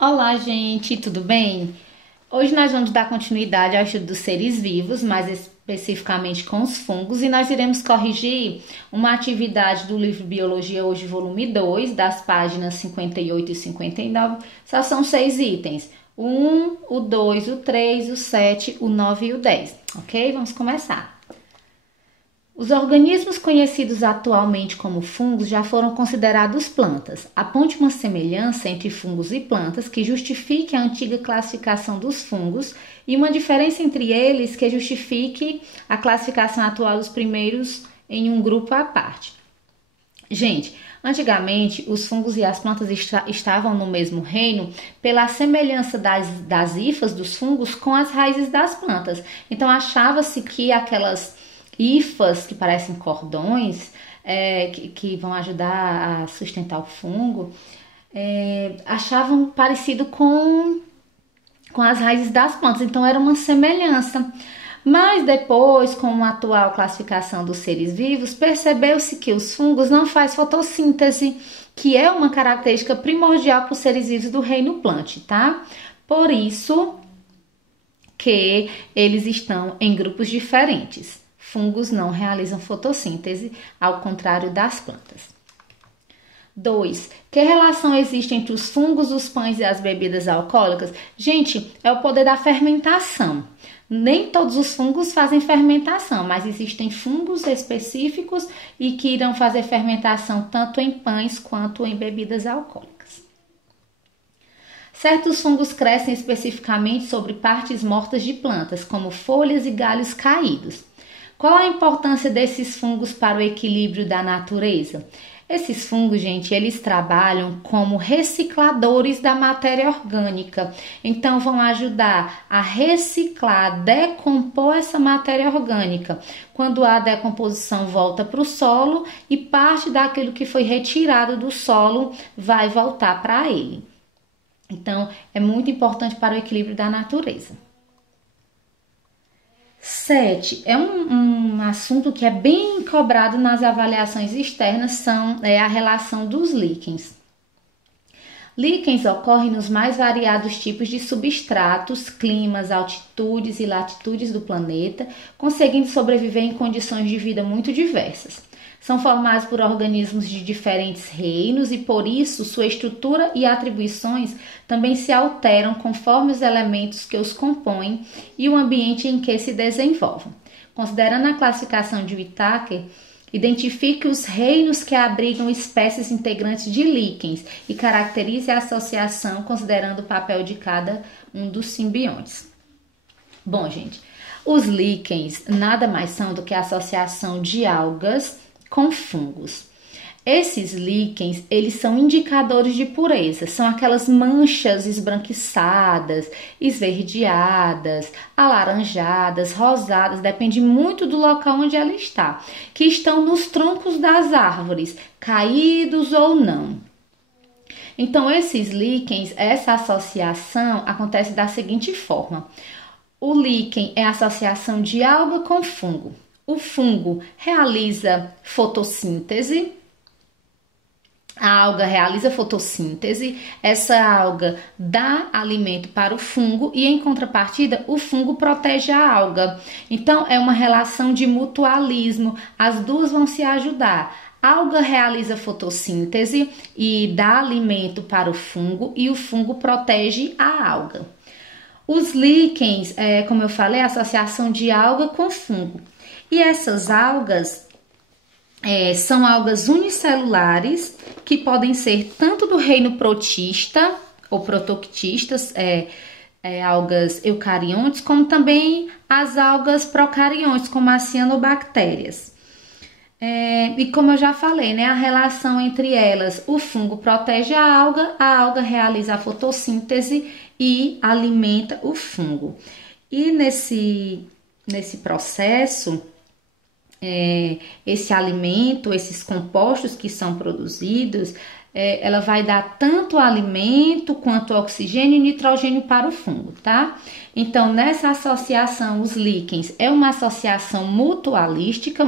Olá, gente, tudo bem? Hoje nós vamos dar continuidade ao estudo dos seres vivos, mais especificamente com os fungos, e nós iremos corrigir uma atividade do livro Biologia Hoje, volume 2, das páginas 58 e 59. Só são 6 itens: o 1, o 2, o 3, o 7, o 9 e o 10, ok? Vamos começar. Os organismos conhecidos atualmente como fungos já foram considerados plantas. Aponte uma semelhança entre fungos e plantas que justifique a antiga classificação dos fungos e uma diferença entre eles que justifique a classificação atual dos primeiros em um grupo à parte. Gente, antigamente os fungos e as plantas estavam no mesmo reino pela semelhança das hifas dos fungos com as raízes das plantas. Então achava-se que aquelas hifas que parecem cordões, que vão ajudar a sustentar o fungo, achavam parecido com as raízes das plantas, então era uma semelhança. Mas depois, com a atual classificação dos seres vivos, percebeu-se que os fungos não fazem fotossíntese, que é uma característica primordial para os seres vivos do reino plante, tá? Por isso que eles estão em grupos diferentes. Fungos não realizam fotossíntese, ao contrário das plantas. 2. Que relação existe entre os fungos, os pães e as bebidas alcoólicas? Gente, é o poder da fermentação. Nem todos os fungos fazem fermentação, mas existem fungos específicos e que irão fazer fermentação tanto em pães quanto em bebidas alcoólicas. Certos fungos crescem especificamente sobre partes mortas de plantas, como folhas e galhos caídos. Qual a importância desses fungos para o equilíbrio da natureza? Esses fungos, gente, eles trabalham como recicladores da matéria orgânica. Então, vão ajudar a reciclar, decompor essa matéria orgânica. Quando a decomposição volta para o solo e parte daquilo que foi retirado do solo vai voltar para ele. Então, é muito importante para o equilíbrio da natureza. 7. É um assunto que é bem cobrado nas avaliações externas, a relação dos líquens. Líquens ocorrem nos mais variados tipos de substratos, climas, altitudes e latitudes do planeta, conseguindo sobreviver em condições de vida muito diversas. São formados por organismos de diferentes reinos e, por isso, sua estrutura e atribuições também se alteram conforme os elementos que os compõem e o ambiente em que se desenvolvem. Considerando a classificação de Whittaker, identifique os reinos que abrigam espécies integrantes de líquens e caracterize a associação considerando o papel de cada um dos simbiontes. Bom, gente, os líquens nada mais são do que a associação de algas com fungos. Esses líquens, eles são indicadores de pureza, são aquelas manchas esbranquiçadas, esverdeadas, alaranjadas, rosadas, depende muito do local onde ela está, que estão nos troncos das árvores, caídos ou não. Então, esses líquens, essa associação acontece da seguinte forma: o líquen é a associação de alga com fungo. O fungo realiza fotossíntese, a alga realiza fotossíntese, essa alga dá alimento para o fungo e, em contrapartida, o fungo protege a alga. Então, é uma relação de mutualismo, as duas vão se ajudar. A alga realiza fotossíntese e dá alimento para o fungo e o fungo protege a alga. Os líquens, como eu falei, é a associação de alga com fungo. E essas algas são algas unicelulares que podem ser tanto do reino protista ou protoctistas, algas eucariontes, como também as algas procariontes, como as cianobactérias. E como eu já falei, né, a relação entre elas, o fungo protege a alga realiza a fotossíntese e alimenta o fungo. E nesse processo, esse alimento, esses compostos que são produzidos, ela vai dar tanto alimento quanto oxigênio e nitrogênio para o fungo, tá? Então, nessa associação, os líquens é uma associação mutualística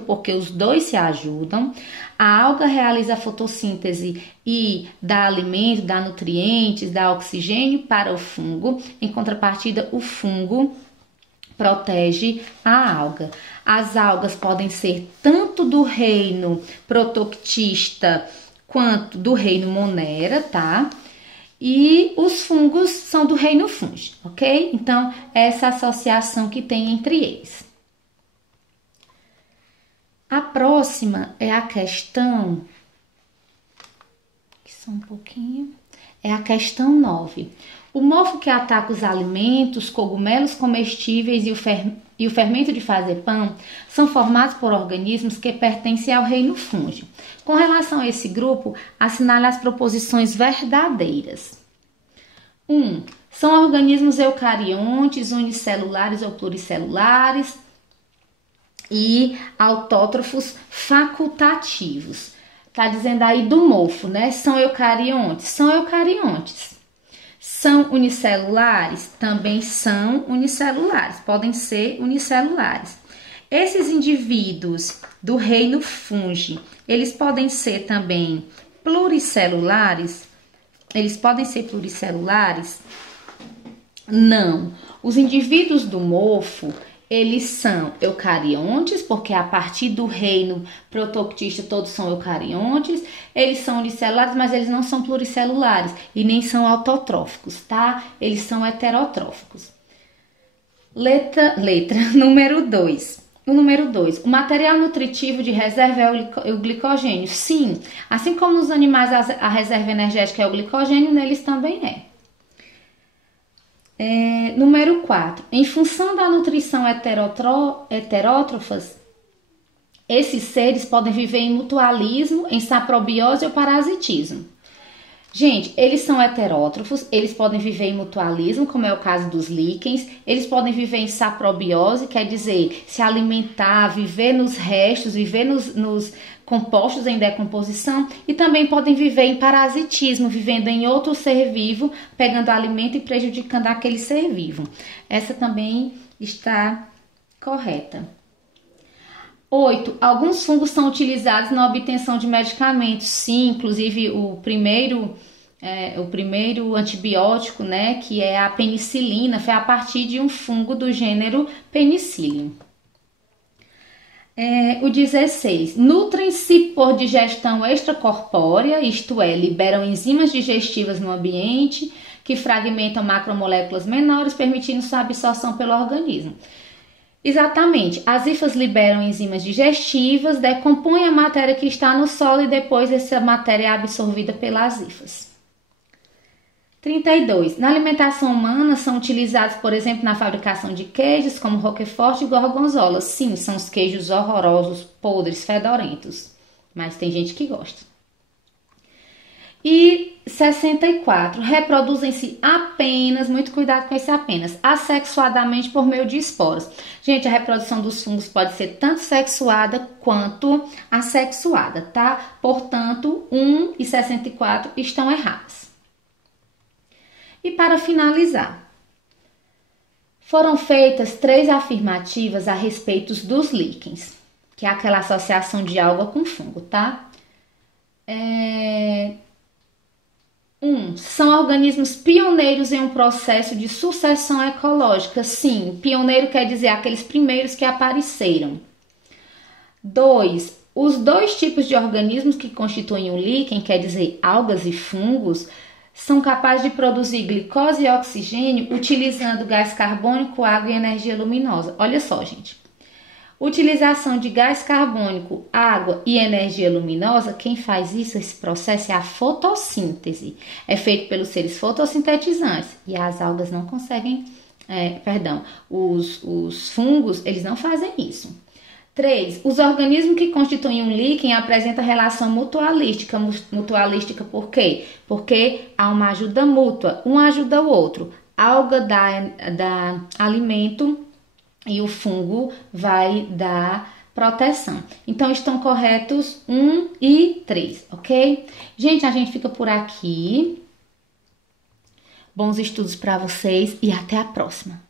porque os dois se ajudam. A alga realiza a fotossíntese e dá alimento, dá nutrientes, dá oxigênio para o fungo. Em contrapartida, o fungo protege a alga. As algas podem ser tanto do reino protoctista quanto do reino monera, tá? E os fungos são do reino fungi, ok? Então, essa associação que tem entre eles. A próxima é a questão... Só um pouquinho. É a questão 9. O mofo que ataca os alimentos, cogumelos comestíveis e o fermento de fazer pão são formados por organismos que pertencem ao reino fungi. Com relação a esse grupo, assinale as proposições verdadeiras. 1. São organismos eucariontes, unicelulares ou pluricelulares e autótrofos facultativos. Tá dizendo aí do mofo, né? São eucariontes? São eucariontes. São unicelulares? Também são unicelulares, podem ser unicelulares. Esses indivíduos do reino fungi, eles podem ser também pluricelulares? Eles podem ser pluricelulares? Não. Os indivíduos do mofo, eles são eucariontes, porque a partir do reino protoctista todos são eucariontes. Eles são unicelulares, mas eles não são pluricelulares e nem são autotróficos, tá? Eles são heterotróficos. Letra número 2. O número 2. O material nutritivo de reserva é o glicogênio. Sim, assim como nos animais a reserva energética é o glicogênio, neles também é. Número 4. Em função da nutrição heterótrofas, esses seres podem viver em mutualismo, em saprobiose ou parasitismo. Gente, eles são heterótrofos, eles podem viver em mutualismo, como é o caso dos líquens. Eles podem viver em saprobiose, quer dizer, se alimentar, viver nos restos, viver nos compostos em decomposição. E também podem viver em parasitismo, vivendo em outro ser vivo, pegando alimento e prejudicando aquele ser vivo. Essa também está correta. 8. Alguns fungos são utilizados na obtenção de medicamentos. Sim, inclusive o primeiro antibiótico, né, que é a penicilina, foi a partir de um fungo do gênero Penicillium. O 16. Nutrem-se por digestão extracorpórea, isto é, liberam enzimas digestivas no ambiente que fragmentam macromoléculas menores, permitindo sua absorção pelo organismo. Exatamente, as hifas liberam enzimas digestivas, decompõem a matéria que está no solo e depois essa matéria é absorvida pelas hifas. 32. Na alimentação humana são utilizados, por exemplo, na fabricação de queijos como Roquefort e Gorgonzola. Sim, são os queijos horrorosos, podres, fedorentos, mas tem gente que gosta. E 64. Reproduzem-se apenas, muito cuidado com esse apenas, assexuadamente por meio de esporos. Gente, a reprodução dos fungos pode ser tanto sexuada quanto assexuada, tá? Portanto, 1 e 64 estão erradas. E para finalizar, foram feitas 3 afirmativas a respeito dos líquens, que é aquela associação de alga com fungo, tá? 1. São organismos pioneiros em um processo de sucessão ecológica. Sim, pioneiro quer dizer aqueles primeiros que apareceram. 2. Os 2 tipos de organismos que constituem o líquen, quer dizer algas e fungos, são capazes de produzir glicose e oxigênio utilizando gás carbônico, água e energia luminosa. Olha só, gente. Utilização de gás carbônico, água e energia luminosa, quem faz isso, esse processo é a fotossíntese. É feito pelos seres fotossintetizantes e as algas não conseguem, os fungos, eles não fazem isso. 3. Os organismos que constituem um líquen apresentam relação mutualística. Mutualística por quê? Porque há uma ajuda mútua, um ajuda o outro. A alga dá alimento e o fungo vai dar proteção. Então, estão corretos 1 e 3, ok? Gente, a gente fica por aqui. Bons estudos para vocês e até a próxima.